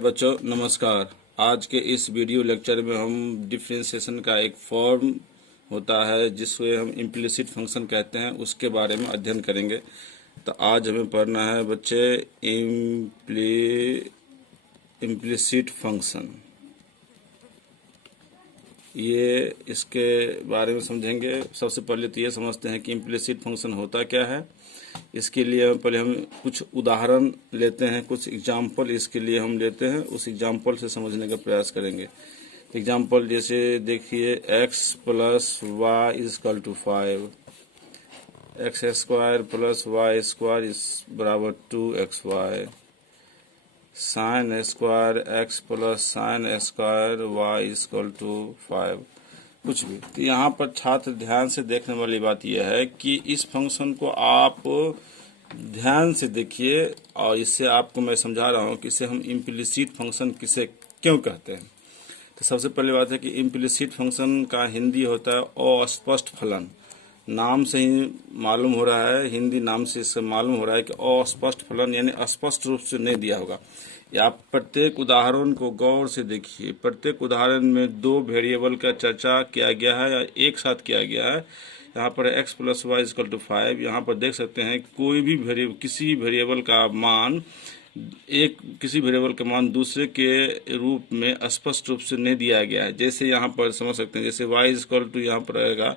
बच्चों नमस्कार। आज के इस वीडियो लेक्चर में हम डिफरेंशिएशन का एक फॉर्म होता है जिसको हम इम्प्लिसिट फंक्शन कहते हैं उसके बारे में अध्ययन करेंगे। तो आज हमें पढ़ना है बच्चे इम्प्लिसिट फंक्शन। ये इसके बारे में समझेंगे। सबसे पहले तो ये समझते हैं कि इम्प्लिसिट फंक्शन होता क्या है। इसके लिए पहले हम कुछ उदाहरण लेते हैं, कुछ एग्जाम्पल इसके लिए हम लेते हैं, उस एग्जाम्पल से समझने का प्रयास करेंगे। एग्जाम्पल जैसे देखिए x plus Y is equal to 5, X square plus Y square is बराबर 2xy, sine square X plus sine square Y is equal to 5, कुछ भी। तो यहाँ पर छात्र ध्यान से देखने वाली बात यह है कि इस फंक्शन को आप ध्यान से देखिए और इससे आपको मैं समझा रहा हूँ कि इसे हम इम्प्लिसिट फंक्शन किसे क्यों कहते हैं। तो सबसे पहली बात है कि इम्प्लिसिट फंक्शन का हिंदी होता है अस्पष्ट फलन। नाम से ही मालूम हो रहा है, हिंदी नाम से इससे मालूम हो रहा है कि अस्पष्ट फलन यानी स्पष्ट रूप से नहीं दिया होगा। आप प्रत्येक उदाहरण को गौर से देखिए। प्रत्येक उदाहरण में दो वेरिएबल का चर्चा किया गया है या एक साथ किया गया है। यहाँ पर x plus Y equal to 5। यहाँ पर देख सकते हैं कोई भी वेरिएबल, किसी भी वेरिएबल का मान किसी वेरिएबल का मान दूसरे के रूप में स्पष्ट रूप से नहीं दिया गया है। जैसे यहाँ पर समझ सकते हैं, जैसे y इक्वल टू यहाँ पर रहेगा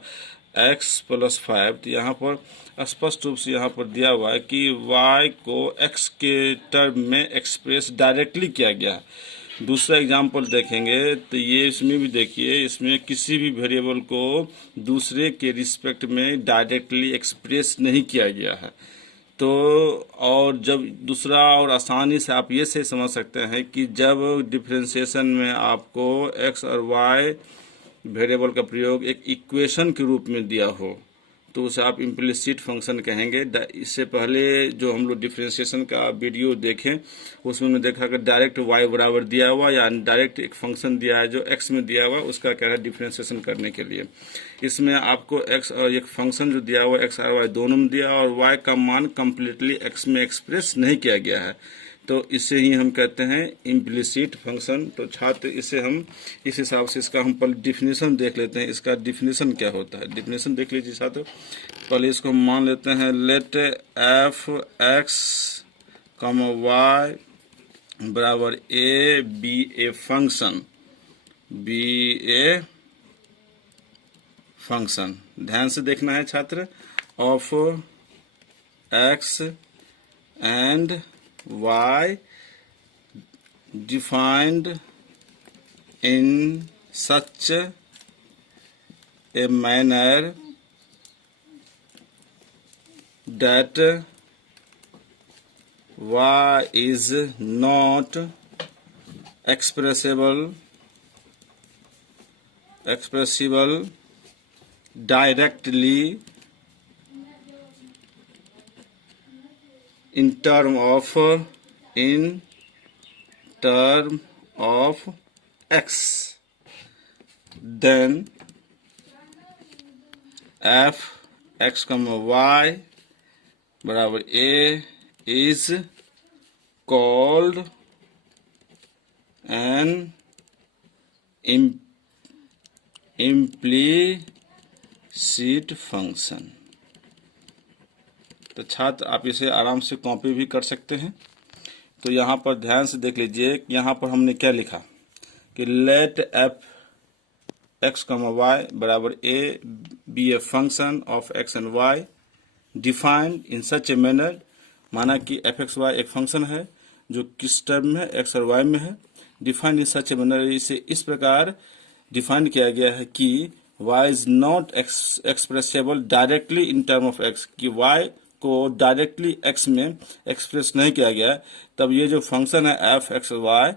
x प्लस 5। तो यहाँ पर स्पष्ट रूप से यहाँ पर दिया हुआ है कि y को x के टर्म में एक्सप्रेस डायरेक्टली किया गया है। दूसरा एग्जांपल देखेंगे तो ये इसमें भी देखिए, इसमें किसी भी वेरिएबल को दूसरे के रिस्पेक्ट में डायरेक्टली एक्सप्रेस नहीं किया गया है। तो और जब दूसरा और आसानी से आप ये से समझ सकते हैं कि जब डिफरेंशिएशन में आपको x और y वेरिएबल का प्रयोग एक इक्वेशन के रूप में दिया हो तो उसे आप इम्प्लिसिट फंक्शन कहेंगे। इससे पहले जो हम लोग डिफरेंशिएशन का वीडियो देखें उसमें हमने देखा कि डायरेक्ट y बराबर दिया हुआ या डायरेक्ट एक फंक्शन दिया है जो x में दिया हुआ, उसका क्या है डिफरेंशिएशन करने के लिए। इसमें आपको x और एक फंक्शन जो दिया हुआ x और y दोनों में दिया और y का मान कम्प्लीटली x में एक्सप्रेस नहीं किया गया है, तो इसे ही हम कहते हैं इम्प्लिसिट फंक्शन। तो छात्र इसे हम इस हिसाब से इसका हम पहले डिफिनीशन देख लेते हैं। इसका डिफिनीशन क्या होता है, डिफिनीशन देख लीजिए छात्र। पहले इसको हम मान लेते हैं let F x comma Y बराबर ए बी ए फंक्शन, ध्यान से देखना है छात्र, of x and y defined in such a manner that y is not expressible directly in term of x, then f x comma y बराबर a is called an implicit function। तो छात्र आप इसे आराम से कॉपी भी कर सकते हैं। तो यहाँ पर ध्यान से देख लीजिए, यहाँ पर हमने क्या लिखा कि let F x comma Y बराबर ए b a function of x and y defined in such a manner. माना कि एफ एक्स वाई एक फंक्शन है जो किस टर्म में एक्स और वाई में है। Defined in such a manner, इसे इस प्रकार डिफाइन किया गया है कि y is not expressible directly in term of x, कि वाई को डायरेक्टली x में एक्सप्रेस नहीं किया गया। तब ये जो फंक्शन है एफ एक्स वाई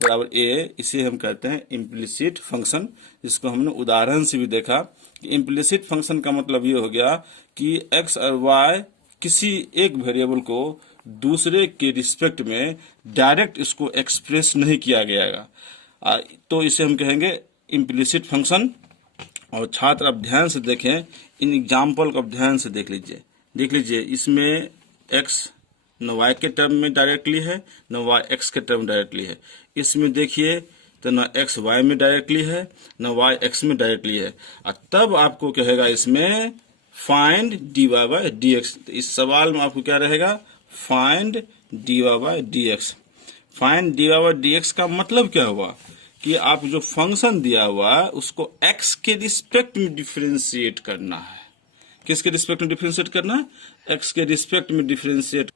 बराबर ए, इसे हम कहते हैं इम्प्लिसिट फंक्शन, जिसको हमने उदाहरण से भी देखा। इम्प्लिसिट फंक्शन का मतलब ये हो गया कि x और y किसी एक वेरिएबल को दूसरे के रिस्पेक्ट में डायरेक्ट इसको एक्सप्रेस नहीं किया गया, तो इसे हम कहेंगे इम्प्लिसिट फंक्शन। और छात्र आप ध्यान से देखें, इन एग्जाम्पल को ध्यान से देख लीजिए। इसमें x न y के टर्म में डायरेक्टली है, न y x के टर्म डायरेक्टली है। इसमें देखिए तो ना x y में डायरेक्टली है ना y x में डायरेक्टली है, और तब आपको कहेगा इसमें फाइंड dy बाय dx। तो इस सवाल में आपको क्या रहेगा, find dy by dx। Find dy by dx का मतलब क्या हुआ कि आप जो फंक्शन दिया हुआ है उसको x के रिस्पेक्ट में डिफरेंशिएट करना है। किसके रिस्पेक्ट में डिफरेंशिएट करना है, x के रिस्पेक्ट में डिफरेंशिएट।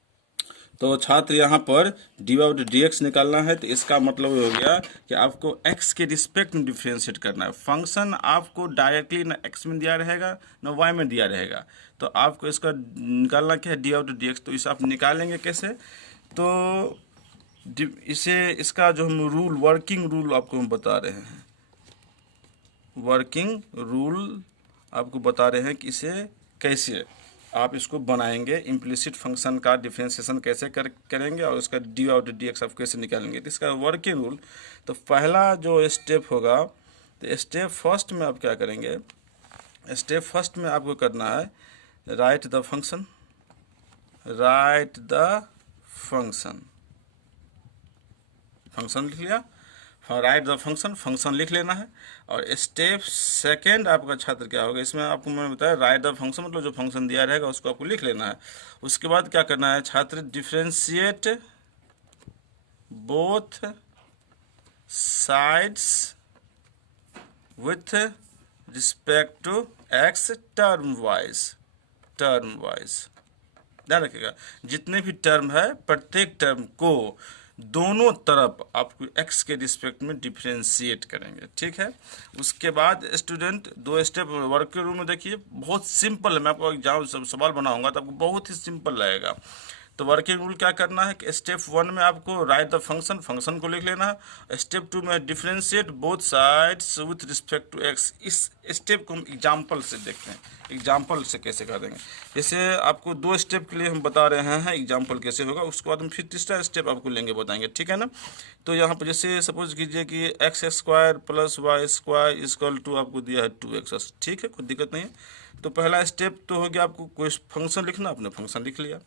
तो छात्र यहाँ पर dy बाय dx निकालना है, तो इसका मतलब हो गया कि आपको x के रिस्पेक्ट में डिफरेंशिएट करना है। फंक्शन आपको डायरेक्टली ना x में दिया रहेगा ना y में दिया रहेगा, तो आपको इसका निकालना क्या है, dy बाय dx। तो इसे आप निकालेंगे कैसे, तो इसे इसका जो हम रूल, वर्किंग रूल आपको हम बता रहे हैं, वर्किंग रूल आपको बता रहे हैं कि इसे कैसे आप इसको बनाएंगे, इम्प्लिसिट फंक्शन का डिफरेंशिएशन कैसे करेंगे और उसका डी आउट डी एक्स आप कैसे निकालेंगे। तो इसका वर्किंग रूल, तो पहला जो स्टेप होगा, तो स्टेप फर्स्ट में आप क्या करेंगे, स्टेप फर्स्ट में आपको करना है right the function, right the function, function लिख लिया, राइट द फंक्शन, फंक्शन लिख लेना है। और स्टेप सेकंड आपका छात्र क्या होगा, इसमें आपको मैंने बताया राइट द फंक्शन मतलब जो फंक्शन दिया रहेगा उसको आपको लिख लेना है। उसके बाद क्या करना है छात्र, differentiate both sides with respect to X term wise, term wise ध्यान रखिएगा, जितने भी टर्म है प्रत्येक टर्म को दोनों तरफ आपको x के रिस्पेक्ट में डिफरेंशिएट करेंगे, ठीक है। उसके बाद स्टूडेंट दो स्टेप वर्क के रूम में देखिए, बहुत सिंपल है, मैं आपको एग्जाम सवाल बनाऊंगा तो आपको बहुत ही सिंपल लगेगा। तो वर्किंग रूल क्या करना है कि स्टेप 1 में आपको राइट द फंक्शन, फंक्शन को लिख लेना है। स्टेप 2 में differentiate both sides with respect to X. इस स्टेप को हम एग्जाम्पल से देखते हैं, एग्जाम्पल से कैसे कर देंगे। जैसे आपको 2 स्टेप के लिए हम बता रहे हैं एग्जाम्पल कैसे होगा, उसके बाद हम फिर तीसरा स्टेप आपको लेंगे, बताएंगे, ठीक है ना। तो यहाँ पर जैसे सपोज कीजिए कि X square plus Y square equal to आपको दिया है 2x, ठीक है, कोई दिक्कत नहीं है। तो पहला स्टेप तो हो गया आपको कोई फंक्शन लिखना, आपने फंक्शन लिख लिया।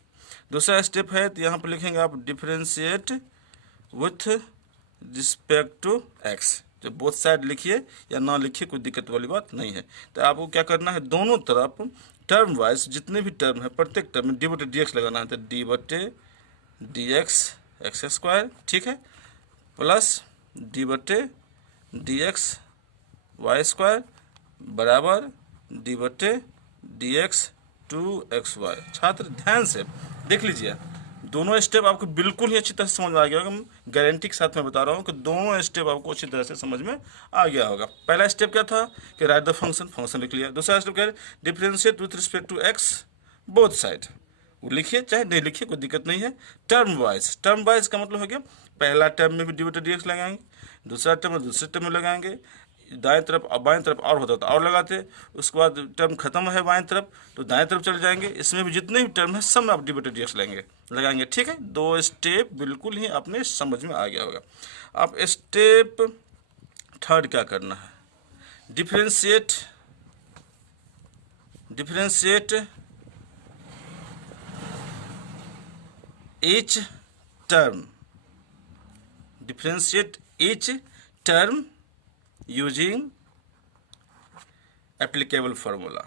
दूसरा स्टेप है तो यहाँ पर लिखेंगे आप differentiate with respect to x. जो बोथ साइड लिखिए या ना लिखिए कोई दिक्कत वाली बात नहीं है। तो आपको क्या करना है, दोनों तरफ टर्म वाइज जितने भी टर्म है प्रत्येक टर्म में डी बटे डी एक्स लगाना है। तो डी बटे डी एक्स एक्स स्क्वायर, ठीक है, प्लस डी बटे डी एक्स वाई स्क्वायर बराबर डी बटे डी एक्स 2xy। छात्र ध्यान से देख लीजिए, दोनों स्टेप आपको बिल्कुल ही अच्छी तरह से समझ में आ गया होगा। हम गारंटी के साथ में बता रहा हूँ कि दोनों स्टेप आपको अच्छी तरह से समझ में आ गया होगा। पहला स्टेप क्या था कि राइट द फंक्शन, फंक्शन लिख लिया। दूसरा स्टेप क्या है, differentiate with respect to x both side, वो लिखिए चाहे नहीं लिखिए कोई दिक्कत नहीं है। टर्म वाइज, टर्म वाइज का मतलब हो गया पहला टर्म में भी डी बटे डी एक्स लगाएंगे, दूसरा टर्म में दूसरे टर्म में लगाएंगे, दाएं तरफ अब बाएं तरफ और होता तो और लगाते। उसके बाद टर्म खत्म है बाएं तरफ तो दाएं तरफ चले जाएंगे, इसमें भी जितने भी टर्म है सब में आप डी बटे डी एक्स लगाएंगे, ठीक है। 2 स्टेप बिल्कुल ही अपने समझ में आ गया होगा। अब स्टेप थर्ड क्या करना है, differentiate, differentiate each term, differentiate each term using applicable formula,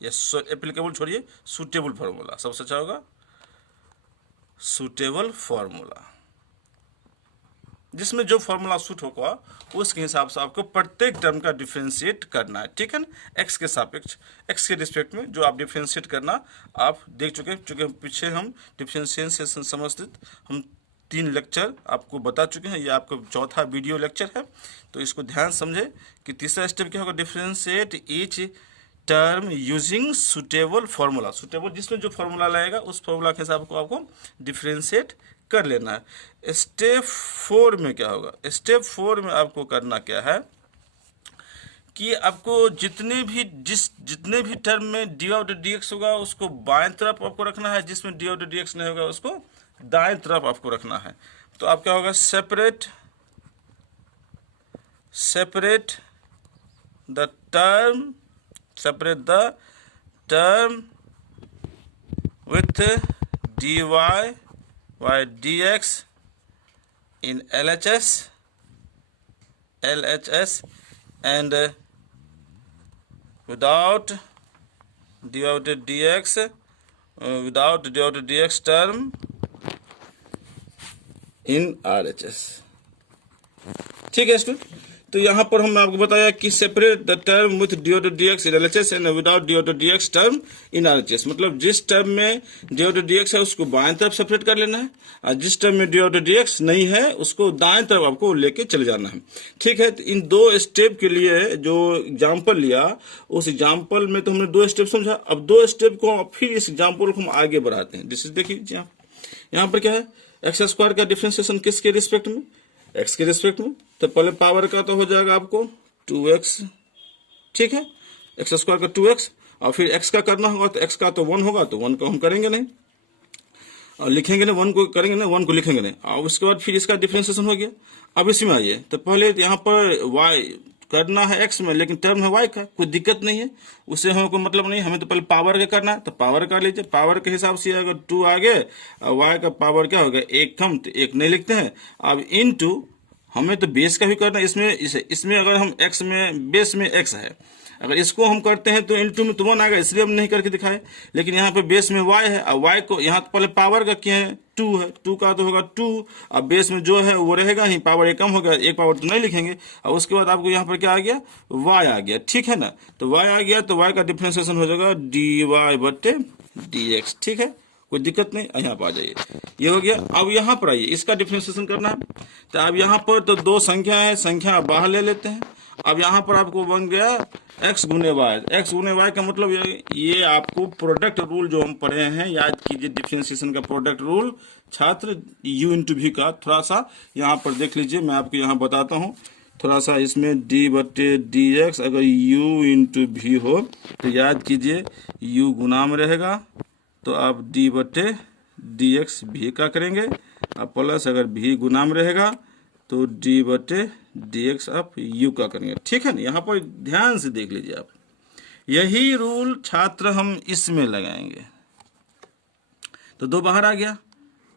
या एप्लीकेबल छोड़िए, सूटेबल फार्मूला सबसे अच्छा होगा, सूटेबल फार्मूला, जिसमें जो फार्मूला सूट होगा उसके हिसाब से आपको प्रत्येक टर्म का डिफरेंशिएट करना है, ठीक है ना। एक्स के सापेक्ष, एक्स के रिस्पेक्ट में जो आप डिफरेंशिएट करना आप देख चुके हैं, चूँकि पीछे हम डिफरेंशिएशन से संबंधित हम 3 लेक्चर आपको बता चुके हैं, ये आपका चौथा वीडियो लेक्चर है। तो इसको ध्यान समझे कि तीसरा स्टेप क्या होगा, differentiate each term using suitable formula, suitable जिसमें जो फार्मूला लगेगा उस फार्मूला के हिसाब को आपको डिफरेंशिएट कर लेना है। स्टेप 4 में क्या होगा, स्टेप 4 में आपको करना क्या है कि आपको जितने भी टर्म में डी आउट डी एक्स होगा उसको बाएं तरफ आपको रखना है, जिसमें डी आउट डी एक्स नहीं होगा उसको दाएं तरफ आपको रखना है। तो आप क्या होगा, separate the term, separate the term with dy by dx in LHS and without divided dx term in RHS। ठीक है स्टूडेंट, तो यहाँ पर हमने आपको बताया कि separate the term with divided dx in LHS and without divided dx term in RHS। मतलब जिस टर्म में डिवाइडेड dx है उसको बाएं तरफ सेपरेट कर लेना है, और जिस टर्म में डिवाइडेड dx नहीं है उसको दाएं तरफ आपको लेके चले जाना है। ठीक है, तो इन दो स्टेप के लिए जो एग्जाम्पल लिया, उस एग्जाम्पल में तो हमने दो स्टेप समझा। अब दो स्टेप को फिर इस एग्जाम्पल को हम आगे बढ़ाते हैं। दिस इज देखिए यहाँ पर क्या है, एक्स स्क्वायर का डिफरेंशिएशन किसके रिस्पेक्ट में, एक्स के रिस्पेक्ट में। तो पहले पावर का तो हो जाएगा आपको 2x, ठीक है, एक्स स्क्वायर का 2x, और फिर x का करना होगा तो x का तो 1 होगा, तो 1 को हम करेंगे नहीं और लिखेंगे नहीं, 1 को करेंगे नहीं, 1 को लिखेंगे नहीं। और उसके बाद फिर इसका डिफरेंशिएशन हो गया। अब इसमें आइए, तो पहले यहाँ पर y करना है x में, लेकिन टर्म है y का, कोई दिक्कत नहीं है, उससे हमको मतलब नहीं, हमें तो पहले पावर का करना है, तो पावर कर लीजिए। पावर के हिसाब से अगर 2 आगे और y का पावर क्या हो गया, 1 कम, तो 1 नहीं लिखते हैं। अब इनटू हमें तो बेस का भी करना है, इसमें अगर हम x में बेस में x है, अगर इसको हम करते हैं तो इनटू में तो 1 आएगा, इसलिए हम नहीं करके दिखाए। लेकिन यहाँ पे बेस में y है, और y को यहाँ तो पहले पावर का किए हैं 2 है, 2 का तो होगा 2, अब बेस में जो है वो रहेगा ही, पावर 1 कम हो गया, 1 पावर तो नहीं लिखेंगे। और उसके बाद आपको यहाँ पर क्या आ गया, y आ गया, ठीक है ना। तो y आ गया तो y का डिफरेंशिएशन हो जाएगा dy/dx, ठीक है, कोई दिक्कत नहीं। यहाँ पर आ जाइए, ये हो गया। अब यहाँ पर आइए, इसका डिफरेंशिएशन करना है। तो अब यहाँ पर तो दो संख्या है, संख्या बाहर ले लेते हैं। अब यहाँ पर आपको बन गया x गुने वाई। x गुने वाई का मतलब ये आपको प्रोडक्ट रूल जो हम पढ़े हैं, याद कीजिए, डिफरेंशिएशन का प्रोडक्ट रूल छात्र u इंटू भी का थोड़ा सा यहाँ पर देख लीजिए, मैं आपको यहाँ बताता हूँ थोड़ा सा। इसमें d/dx अगर u इंटू भी हो तो याद कीजिए u गुना में रहेगा, तो आप d/dx भी का करेंगे, अब प्लस अगर भी गुना में रहेगा तो d/dx आप u का करेंगे, ठीक है ना। यहाँ पर ध्यान से देख लीजिए आप, यही रूल छात्र हम इसमें लगाएंगे। तो 2 बाहर आ गया,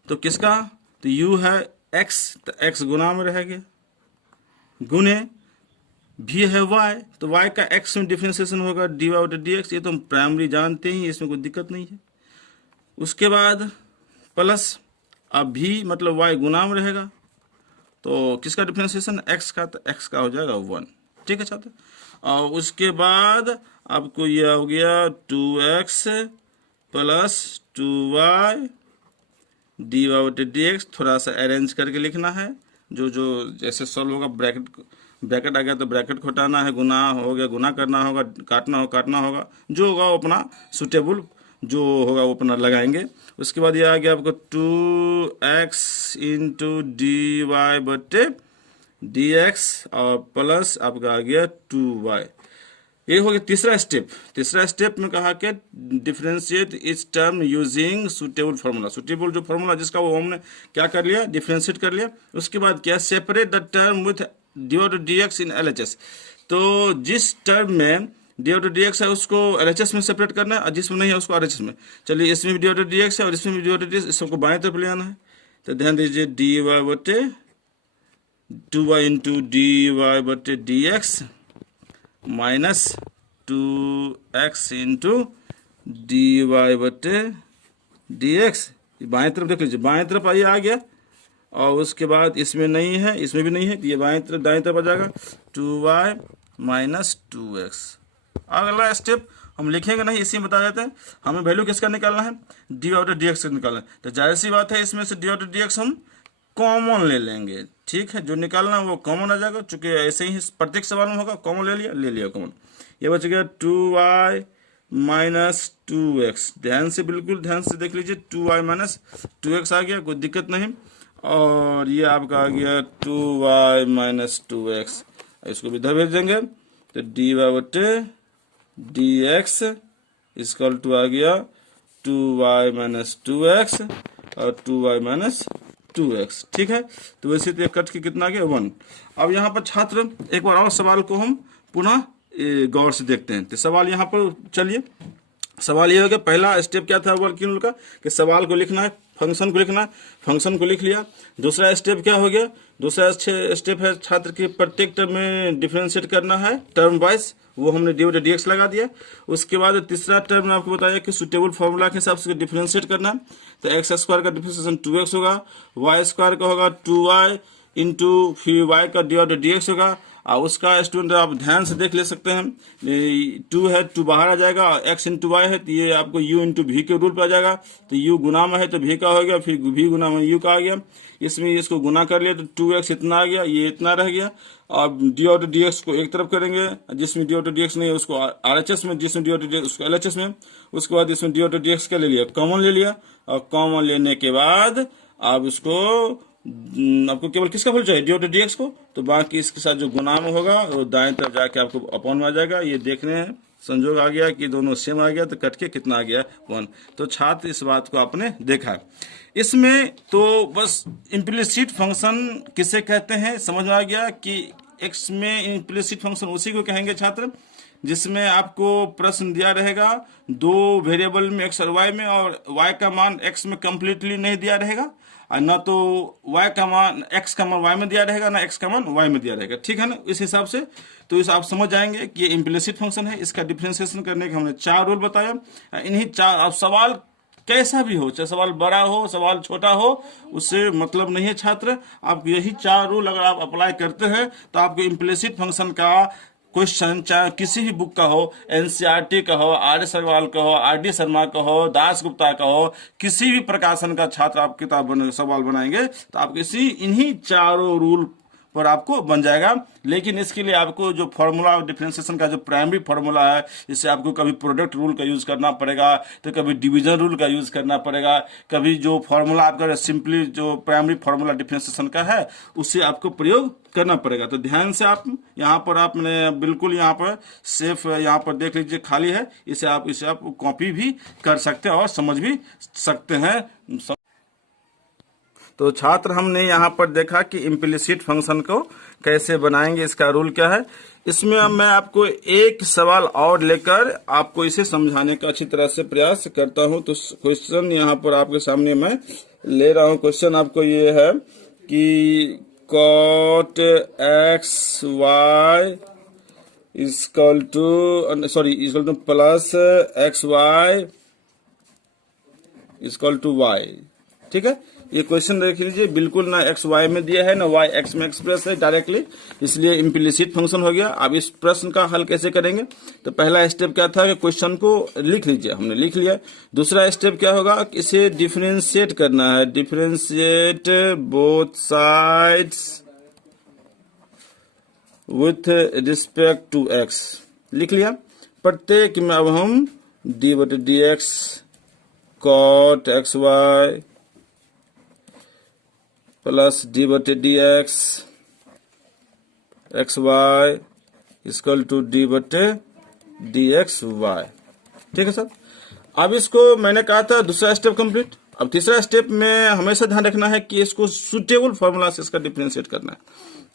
तो किसका, तो u है x, तो x गुना में रहेगा, गुने भी है y, तो y का x में डिफरेंशिएशन होगा dy/dx। ये तो हम प्राइमरी जानते ही, इसमें कोई दिक्कत नहीं है। उसके बाद प्लस, अब भी मतलब y गुना में रहेगा, तो किसका डिफरेंशिएशन, x का, तो x का हो जाएगा 1, ठीक है छात्र। और उसके बाद आपको यह हो गया 2x प्लस 2y dy/dx। थोड़ा सा अरेंज करके लिखना है, जो जैसे सॉल्व होगा, ब्रैकेट आ गया तो ब्रैकेट को हटाना है, गुना हो गया गुना करना होगा, काटना होगा, जो होगा वो अपना सुटेबल जो होगा वो अपना लगाएंगे। उसके बाद ये आ गया आपको 2x इंटू dy/dx और प्लस आपका आ गया 2y। ये हो गया तीसरा स्टेप। तीसरा स्टेप में कहा कि डिफरेंशिएट इस term using suitable formula. Suitable जो फार्मूला जिसका वो हमने क्या कर लिया, डिफरेंशिएट कर लिया। उसके बाद क्या, separate the term with dy/dx in LHS। तो जिस टर्म में dy/dx है उसको LHS में सेपरेट करना है, और जिसमें नहीं है उसको RHS में। चलिए, इसमें भी dy/dx है और इसमें भी dy/dx, इस सबको बाएं तरफ ले आना है। तो ध्यान दीजिए, dy/2y into dy/dx minus 2x into dy/dx। बाएं तरफ देख लीजिए, बाएं तरफ आइए, आ गया। और उसके बाद इसमें नहीं है, इसमें भी नहीं है, तो ये बाएं तरफ दाएं तरफ आ जाएगा 2y माइनस 2x। अगला स्टेप हम लिखेंगे नहीं, इसी में बता देते हैं। हमें वैल्यू किसका निकालना है, dy/dx का निकालना है। तो जाहिर सी बात है, इसमें से dy/dx हम कॉमन ले लेंगे, ठीक है। जो निकालना है वो कॉमन आ जाएगा, चूंकि ऐसे ही प्रत्येक सवाल में होगा। कॉमन ले लिया कॉमन। ये बच गया 2y माइनस 2x। ध्यान से, बिल्कुल ध्यान से देख लीजिए, 2y माइनस 2x आ गया, कोई दिक्कत नहीं। और ये आपका आ गया 2y माइनस 2x, इसको भी इधर भेज देंगे। तो dy/dx इसकल टू आ गया 2y माइनस 2x और 2y माइनस 2x, ठीक है। तो वैसे तो कट के कितना आ गया 1। अब यहाँ पर छात्र एक बार और सवाल को हम पुनः गौर से देखते हैं। तो सवाल यहाँ पर चलिए, सवाल ये हो गया, पहला स्टेप क्या था वर्किंग रूल का, कि सवाल को लिखना है फंक्शन को लिखना, फंक्शन को लिख लिया। दूसरा स्टेप क्या हो गया, दूसरा स्टेप है छात्र की प्रत्येक टर्म में डिफरेंशिएट करना है टर्म वाइज, वो हमने dy/dx लगा दिया। उसके बाद तीसरा टर्म ने आपको बताया कि सुटेबल फॉर्मूला के हिसाब से डिफरेंशिएट करना, तो एक्स स्क्वायर का डिफरेंशिएशन 2x होगा, वाई स्क्वायर का होगा 2y इंटू फिर y का dy/dx होगा। और उसका स्टूडेंट आप ध्यान से देख ले सकते हैं, 2 है 2 बाहर आ जाएगा, x इंटू वाई है तो ये आपको u इंटू वी के रूल पर आ जाएगा, तो u गुना में है तो v का हो गया, फिर v गुना में u का आ गया। इसमें इसको गुना कर लिया तो 2x इतना आ गया, ये इतना रह गया। और dy/dx को एक तरफ करेंगे, जिसमें dy/dx नहीं है उसको RHS में, जिसमें dy/dx उसको LHS में। उसके बाद इसमें dy/dx का ले लिया, कॉमन ले लिया, और कॉमन लेने के बाद आप इसको आपको केवल किसका वैल्यू चाहिए, dy/dx को, तो बाकी इसके साथ जो गुना में होगा वो दाएं तरफ जाके आपको अपॉन में आ जाएगा। ये देखने हैं संजोग आ गया कि दोनों सेम आ गया, तो कट के कितना आ गया 1। तो छात्र इस बात को आपने देखा। इसमें तो बस इम्प्लिसिट फंक्शन किसे कहते हैं समझ में आ गया कि x में इम्प्लिसिट फंक्शन उसी को कहेंगे छात्र जिसमें आपको प्रश्न दिया रहेगा 2 वेरिएबल में x और y में, और y का मान x में कंप्लीटली नहीं दिया रहेगा, और न तो y का मान x का मान y में दिया रहेगा, ना x का मान y में दिया रहेगा, ठीक है ना। इस हिसाब से तो इस आप समझ जाएंगे कि ये इम्प्लिसिट फंक्शन है। इसका डिफरेंशिएशन करने के हमने 4 रूल बताया। इन्हीं 4 आप सवाल कैसा भी हो, चाहे सवाल बड़ा हो सवाल छोटा हो, उससे मतलब नहीं है छात्र। आप यही 4 रूल अगर आप अप्लाई करते हैं तो आपको इम्प्लिसिट फंक्शन का क्वेश्चन चाहे किसी भी बुक का हो, एनसीईआरटी का हो, RS अग्रवाल का हो, RD शर्मा का हो, दास गुप्ता का हो, किसी भी प्रकाशन का छात्र आप किताब सवाल बनाएंगे तो आप इन्हीं 4 रूल पर आपको बन जाएगा। लेकिन इसके लिए आपको जो फॉर्मूला डिफरेंशिएशन का जो प्राइमरी फॉर्मूला है, इससे आपको कभी प्रोडक्ट रूल का यूज करना पड़ेगा, तो कभी डिवीजन रूल का यूज करना पड़ेगा, कभी जो फॉर्मूला आपका सिंपली जो प्राइमरी फॉर्मूला डिफरेंशिएशन का है उससे आपको प्रयोग करना पड़ेगा। तो ध्यान से आप यहाँ पर आपने बिल्कुल यहाँ पर सेफ यहाँ पर देख लीजिए खाली है, इसे आप कॉपी भी कर सकते हैं और समझ भी सकते हैं। तो छात्र हमने यहाँ पर देखा कि इम्प्लिसिट फंक्शन को कैसे बनाएंगे, इसका रूल क्या है। इसमें अब मैं आपको एक सवाल और लेकर आपको इसे समझाने का अच्छी तरह से प्रयास करता हूँ। तो क्वेश्चन यहाँ पर आपके सामने मैं ले रहा हूँ। क्वेश्चन आपको ये है कि cot xy equal to plus xy equal to y, ठीक है। ये क्वेश्चन देख लीजिए, बिल्कुल ना x y में दिया है ना y x में एक्सप्रेस है डायरेक्टली, इसलिए इम्प्लिसिट फंक्शन हो गया। अब इस प्रश्न का हल कैसे करेंगे, तो पहला स्टेप क्या था कि क्वेश्चन को लिख लीजिए, हमने लिख लिया। दूसरा स्टेप क्या होगा कि इसे डिफरेंशिएट करना है, differentiate both sides with respect to x, लिख लिया। प्रत्येक में अब हम d/dx cot xy प्लस d/dx xy equal to d/dxy, ठीक है सर। अब इसको मैंने कहा था दूसरा स्टेप कंप्लीट। अब तीसरा स्टेप में हमेशा ध्यान रखना है कि इसको सुटेबल फॉर्मूला से इसका डिफरेंशिएट करना है।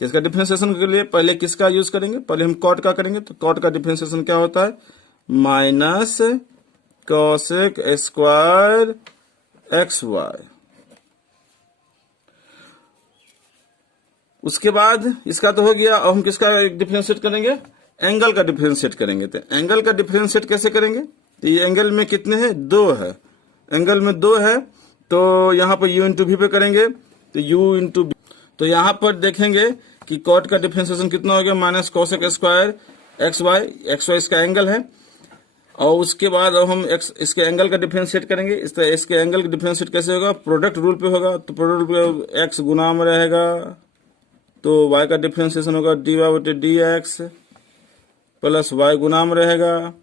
इसका डिफरेंशिएशन के लिए पहले किसका यूज करेंगे, पहले हम कॉट का करेंगे। तो कॉट का डिफरेंशिएशन क्या होता है, माइनस कॉसेक स्क्वायर xy। उसके बाद इसका तो हो गया, अब हम किसका डिफरेंशिएट करेंगे, एंगल का डिफरेंशिएट करेंगे। तो एंगल का डिफरेंशिएट कैसे करेंगे, तो ये एंगल में कितने हैं, 2 है, एंगल में 2 है, तो यहाँ पर u इंटू वी पे करेंगे, तो u इंटू वी। तो यहाँ पर देखेंगे कि कॉट का डिफरेंशिएशन कितना हो गया, माइनस कॉसेक स्क्वायर xy इसका एंगल है। और उसके बाद अब हम इसके एंगल का डिफरेंशिएट करेंगे। इसके एंगल का डिफरेंशिएट कैसे होगा, प्रोडक्ट रूल पे होगा। तो प्रोडक्ट रूल पे x गुना में रहेगा, तो y का डिफरेंशिएशन होगा dy/dx प्लस y गुना में रहेगा,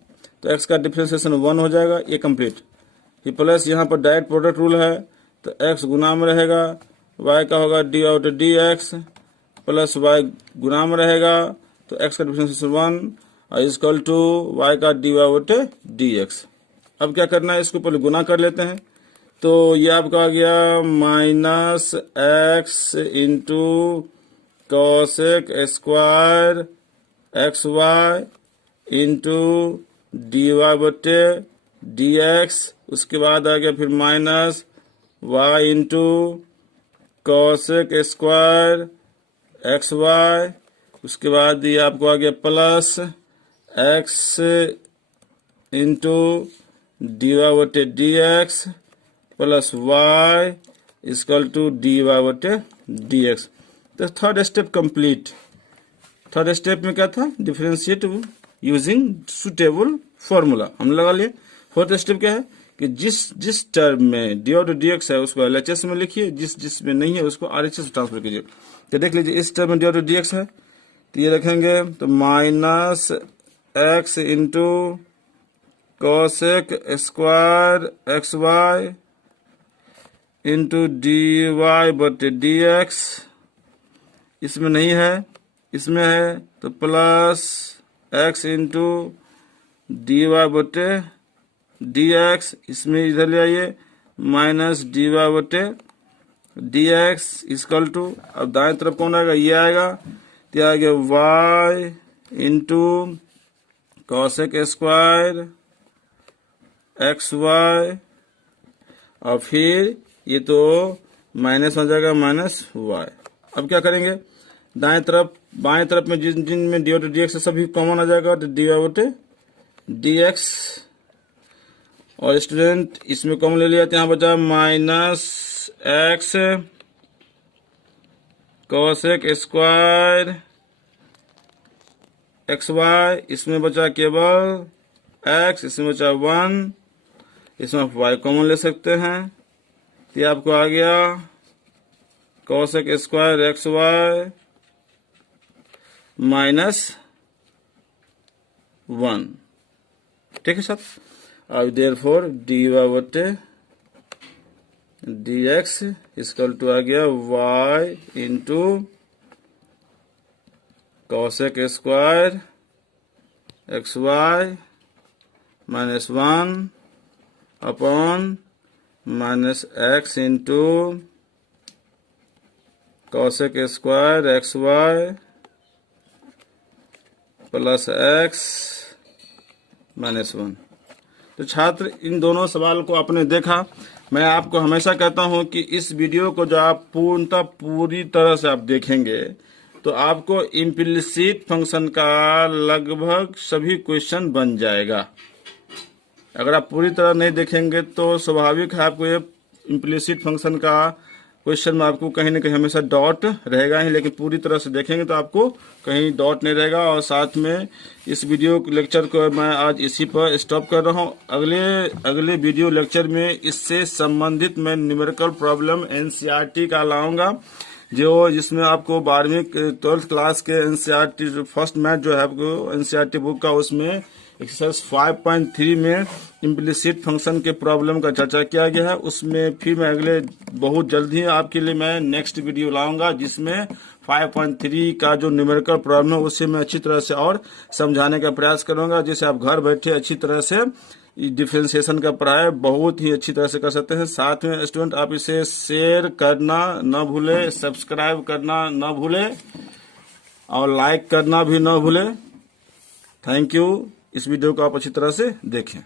तो x का डिफरेंशिएशन 1 हो जाएगा, ये कंप्लीट। ये प्लस यहाँ पर डायरेक्ट प्रोडक्ट रूल है, तो x गुना में रहेगा, y का होगा dy/dx प्लस y गुना में रहेगा, तो x का डिफरेंशिएशन 1 इक्वल टू y का dy/dx। अब क्या करना है, इसको पहले गुना कर लेते हैं। तो ये आपका आ गया minus x into cosec square xy into dy/dx। उसके बाद आ गया फिर minus y into cosec square x y, उसके बाद ये आपको आ गया plus x into d y बटे d x plus Y equal to d y बटे डी एक्स। तो third step complete. Third step में क्या था, डिफरेंशिएट यूजिंग सुटेबल फॉर्मूला हमने लगा लिया। फोर्थ स्टेप क्या है कि जिस टर्म में डी और डी एक्स है उसको एलएचएस में लिखिए, जिस में नहीं है उसको आरएचएस ट्रांसफर कीजिए। तो देख लीजिए इस टर्म में डी और डी एक्स है तो ये रखेंगे तो minus x into cosec square x y into d y बटे डी एक्स, इसमें नहीं है, इसमें है तो plus x into d y बटे डी एक्स, इसमें इधर ले आइए माइनस डी वाई बटे डी एक्स इक्वल टू, अब दाएं तरफ कौन आएगा, ये आएगा तो आ गया y into cosec square x y, और फिर ये तो माइनस हो जाएगा माइनस वाई। अब क्या करेंगे, दाएं तरफ बाएं तरफ में जिन में डी और डी एक्स सभी कॉमन आ जाएगा तो डी वाई बटे डी एक्स, और स्टूडेंट इसमें कॉमन ले लिया तो यहाँ बचा minus x cosec square x y, इसमें बचा केवल एक्स, इसमें बचा 1, इसमें आप वाई कॉमन ले सकते हैं तो ये आपको आ गया cosec square x y minus 1। ठीक है सर। अब देयरफॉर डी वाई बटे डी एक्स इक्वल टू आ गया y into cosec square x y minus 1 upon minus x into cosec square x y plus x minus 1। तो छात्र इन दोनों सवाल को आपने देखा। मैं आपको हमेशा कहता हूं कि इस वीडियो को जो आप पूरी तरह से आप देखेंगे तो आपको इम्प्लिसिट फंक्शन का लगभग सभी क्वेश्चन बन जाएगा। अगर आप पूरी तरह नहीं देखेंगे तो स्वाभाविक है आपको ये इम्प्लिसिट फंक्शन का क्वेश्चन में आपको कहीं ना कहीं हमेशा डॉट रहेगा ही, लेकिन पूरी तरह से देखेंगे तो आपको कहीं डॉट नहीं रहेगा। और साथ में इस वीडियो लेक्चर को मैं आज इसी पर स्टॉप कर रहा हूँ। अगले वीडियो लेक्चर में इससे संबंधित मैं न्यूमेरिकल प्रॉब्लम एनसीईआरटी का लाऊंगा, जिसमें आपको 12वीं 12th क्लास के एनसीईआरटी फर्स्ट मैथ जो है आपको एनसीईआरटी बुक का, उसमें एक्सरसाइज 5.3 में इम्प्लिसिट फंक्शन के प्रॉब्लम का चर्चा किया गया है। उसमें फिर मैं अगले बहुत जल्द ही आपके लिए मैं नेक्स्ट वीडियो लाऊंगा जिसमें 5.3 का जो न्यूमेरिकल प्रॉब्लम है उसे मैं अच्छी तरह से और समझाने का प्रयास करूंगा, जिससे आप घर बैठे अच्छी तरह से डिफरेंशिएशन का पढ़ाई बहुत ही अच्छी तरह से कर सकते हैं। साथ में स्टूडेंट आप इसे शेयर करना न भूले, सब्सक्राइब करना न भूले और लाइक करना भी न भूले। Thank you. इस वीडियो को आप अच्छी तरह से देखें।